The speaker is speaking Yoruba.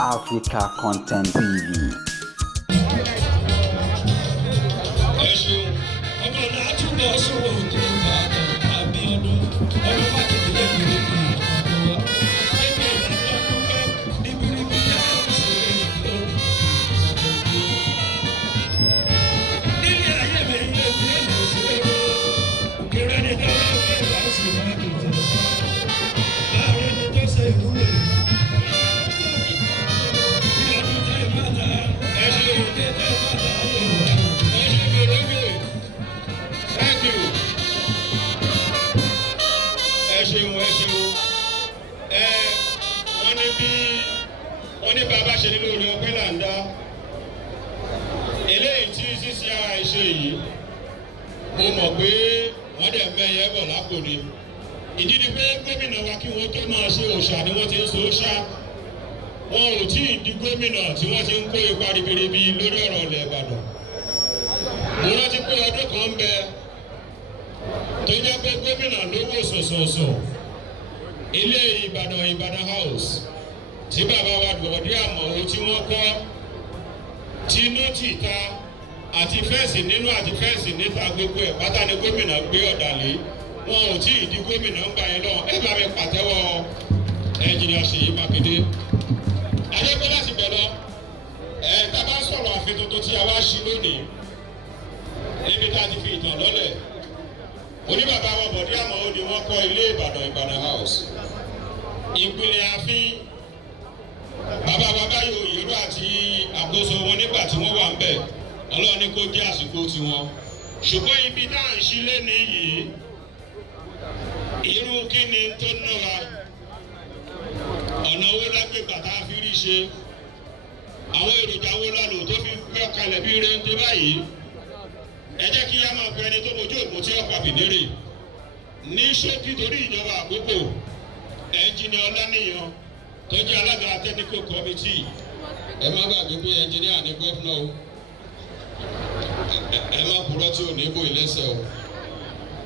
Africa Content TV. Wọ́n ní bàbá ṣe nínú orí ọpẹ́ là ń dá eléyìí tí CCII ṣe yìí mo mọ̀ pé wọ́n dẹ̀ mẹ́yẹ bọ̀ lápò ni ìdí ni pé gómìnà wa kí wọ́n tó máa ṣe òòṣà ni wọ́n ti ń so ṣá wọn ò tí ì di gómìnà tí wọ́n ti ń kó ipa ribiribi lórí ọ̀rọ̀ ilẹ̀ Ìbàdàn mo rántí pé ọdún kan ń bẹ tó jẹ́ pé gómìnà ló wò sọ̀sọ̀sọ̀ ilé Ìbàdàn house tí bàbá wa gbọ̀dí àmọ̀wò tí wọ́n kọ́ tinú tìta àti fẹ́ǹsì nínú àti fẹ́ǹsì níta gbogbo ẹ̀ pátá ni gómìnà gbé ọ̀dàlẹ̀ wọn ò tí ì di gómìnà ń gbà yẹn lọ ẹ bá mi pàtẹ́wọ́ ẹnjìnìà Seyi Makinde. Adébẹ́ láti bẹ̀ lọ tá a bá sọ̀rọ̀ àfin tuntun tí a wá sí lónìí níbi tá a ti fi ìtàn lọ́lẹ̀ oníbàbá wa gbọ̀dí àmọ̀wò ni wọ́n kọ́ ilé Ìbàdàn house ìpìlẹ̀ àfin bàbá yóò yẹ̀rọ àti àkóso wọn nígbà tí wọ́n wà ń bẹ̀ Ọlọ́run ní kó jẹ́ àsìkò tiwọn ṣùgbọ́n ibi tá à ń ṣílé nìyí irú kí ni tó ná wa ọ̀nà owó lágbègbà tá a fi rí ṣe àwọn èròjà owó lálò tó fi gbé ọ̀kalẹ̀ bí rente báyìí ẹ jẹ́ kí á máa pe ẹni tó mojú òkú tí ọ̀pá fìdérè ní ṣókí torí ìjọba àkókò ẹnjìnìà Ọláníyan tó jẹ́ alága technical committee ẹ má gbàgbé pé ẹnjìnìà ní gọ́fúnà o ẹ má purọ́ tí ò ní bò ilẹ́sẹ̀ o.